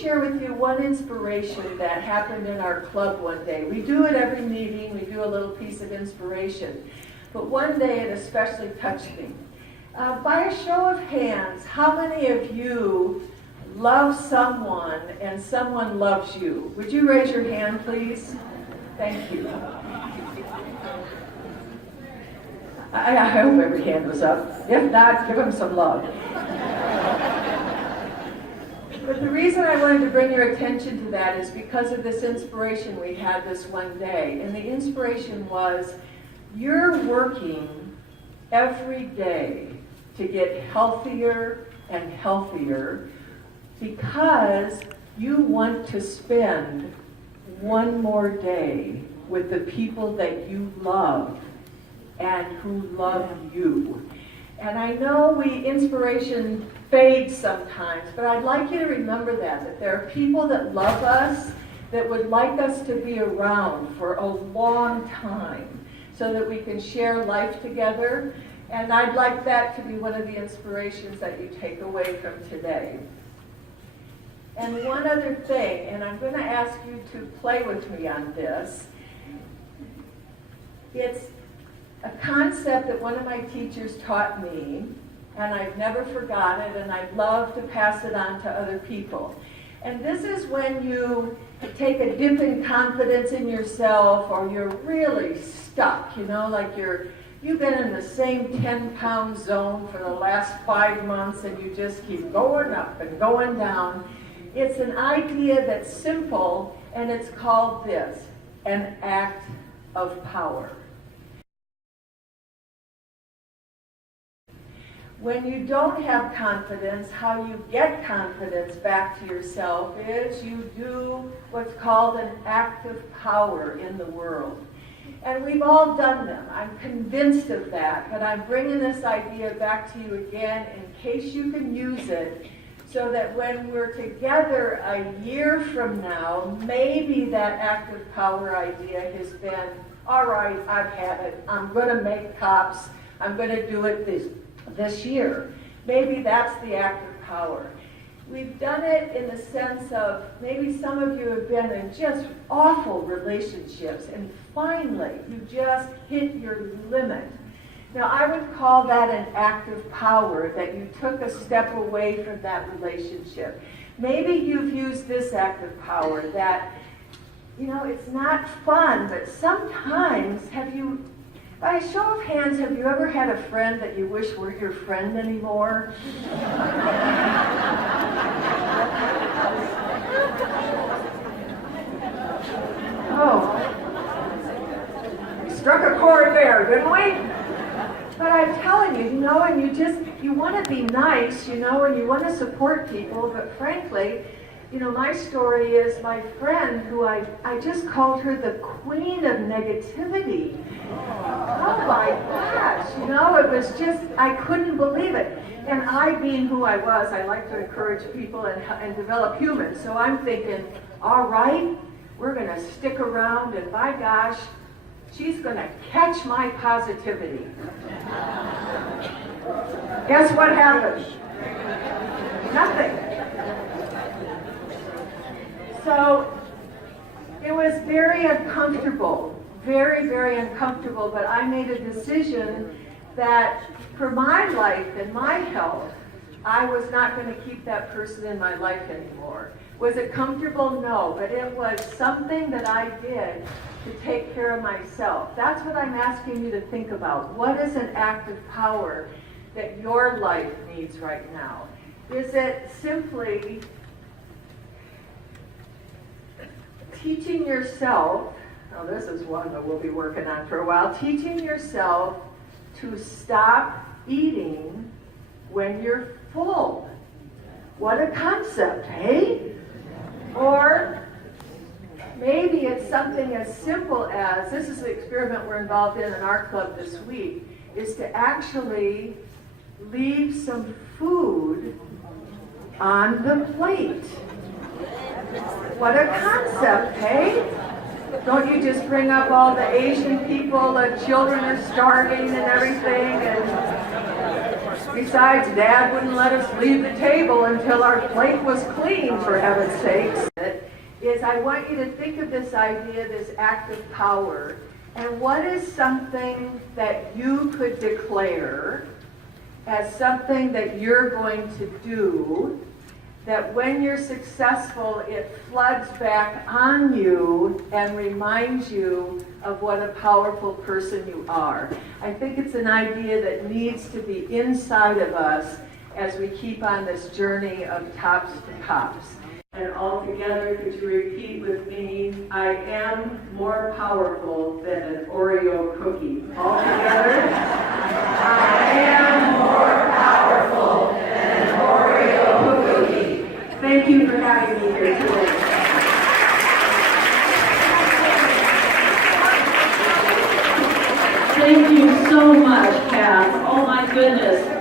share with you one inspiration that happened in our club one day. We do it every meeting, we do a little piece of inspiration. But one day it especially touched me. By a show of hands, how many of you love someone and someone loves you? Would you raise your hand, please? Thank you. I hope every hand was up. If not, give them some love. But the reason I wanted to bring your attention to that is because of this inspiration we had this one day. And the inspiration was, you're working every day to get healthier and healthier because you want to spend one more day with the people that you love and who love you. And I know inspiration fades sometimes, but I'd like you to remember that there are people that love us, that would like us to be around for a long time so that we can share life together. And I'd like that to be one of the inspirations that you take away from today. And one other thing, and I'm going to ask you to play with me on this. It's a concept that one of my teachers taught me, and I've never forgot it, and I'd love to pass it on to other people. And this is when you take a dip in confidence in yourself, or you're really stuck, like you've been in the same 10-pound zone for the last 5 months, and you just keep going up and going down. It's an idea that's simple, and it's called this, an act of power. When you don't have confidence, how you get confidence back to yourself is you do what's called an act of power in the world. And we've all done them. I'm convinced of that, but I'm bringing this idea back to you again in case you can use it, so that when we're together a year from now, maybe that act of power idea has been, all right, I've had it. I'm going to make cops. I'm going to do it this year. Maybe that's the act of power. We've done it in the sense of maybe some of you have been in just awful relationships and finally you just hit your limit. Now I would call that an act of power, that you took a step away from that relationship. Maybe you've used this act of power that, it's not fun, but sometimes by a show of hands, have you ever had a friend that you wish weren't your friend anymore? Oh, we struck a chord there, didn't we? But I'm telling you, and you want to be nice, and you want to support people, but frankly, my story is my friend who I just called her the queen of negativity. Oh my gosh, it was just, I couldn't believe it. And I, being who I was, I like to encourage people and develop humans. So I'm thinking, all right, we're going to stick around, and by gosh, she's going to catch my positivity. Guess what happened? Nothing. So it was very uncomfortable, very, very uncomfortable, but I made a decision that for my life and my health, I was not going to keep that person in my life anymore. Was it comfortable? No, but it was something that I did to take care of myself. That's what I'm asking you to think about. What is an act of power that your life needs right now? Is it simply teaching yourself, this is one that we'll be working on for a while, teaching yourself to stop eating when you're full? What a concept, hey? Or maybe it's something as simple as, this is the experiment we're involved in our club this week, is to actually leave some food on the plate. What a concept, hey? Don't you just bring up all the Asian people, the children are starving and everything, and Besides, Dad wouldn't let us leave the table until our plate was clean, for heaven's sakes. Is I want you to think of this idea, this act of power, and what is something that you could declare as something that you're going to do, that when you're successful, it floods back on you and reminds you of what a powerful person you are. I think it's an idea that needs to be inside of us as we keep on this journey of tops to tops. And all together, could you repeat with me, I am more powerful than an Oreo cookie. All together, I am more powerful than an Oreo cookie. Thank you for having me here today. Thank you so much, Cath. Oh my goodness.